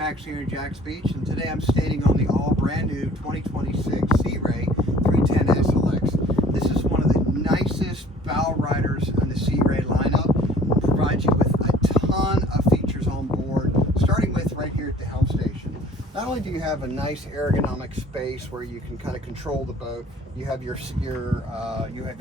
MarineMax here in Jacks Beach, and today I'm standing on the all brand new 2026 Sea Ray 310 SLX. This is one of the nicest bow riders on the Sea Ray lineup. It provides you with a ton of features on board, starting with right here at the helm station. Not only do you have a nice ergonomic space where you can kind of control the boat, you have your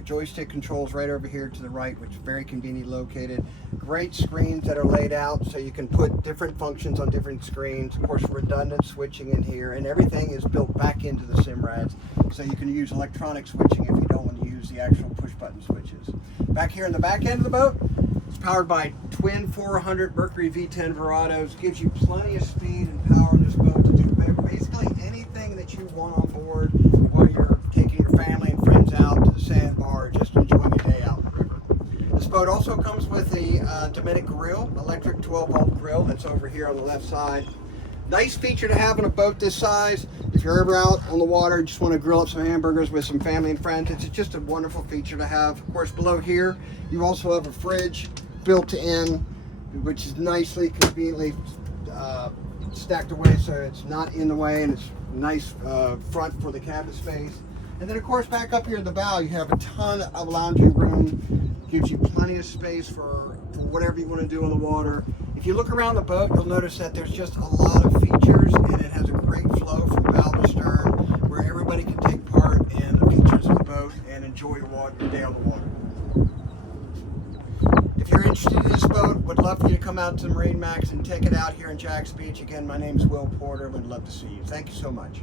joystick controls right over here to the right, which is very conveniently located. Great screens that are laid out so you can put different functions on different screens. Of course, redundant switching in here, and everything is built back into the Simrads, so you can use electronic switching if you don't want to use the actual push button switches. Back here in the back end of the boat, it's powered by twin 400 Mercury V10 Verados. Gives you plenty of speed and power in this boat to do basically anything that you want on board while you're taking your family and friends out to the sandbar, just enjoying a day out on the river. This boat also comes with a Dominic grill, electric 12-volt grill that's over here on the left side. Nice feature to have on a boat this size. If you're ever out on the water, just want to grill up some hamburgers with some family and friends, it's just a wonderful feature to have. Of course, below here, you also have a fridge built in, which is nicely, conveniently stacked away so it's not in the way, and it's nice front for the cabin space. And then of course back up here at the bow you have a ton of lounging room. Gives you plenty of space for whatever you want to do on the water. If you look around the boat, you'll notice that there's just a lot of features, and it has a great flow from bow to stern where everybody can take part in the features of the boat and enjoy your day on the water. If you're interested in this boat, would love for you to come out to MarineMax and take it out here in Jacks Beach. Again, my name is Will Porter. Would love to see you. Thank you so much.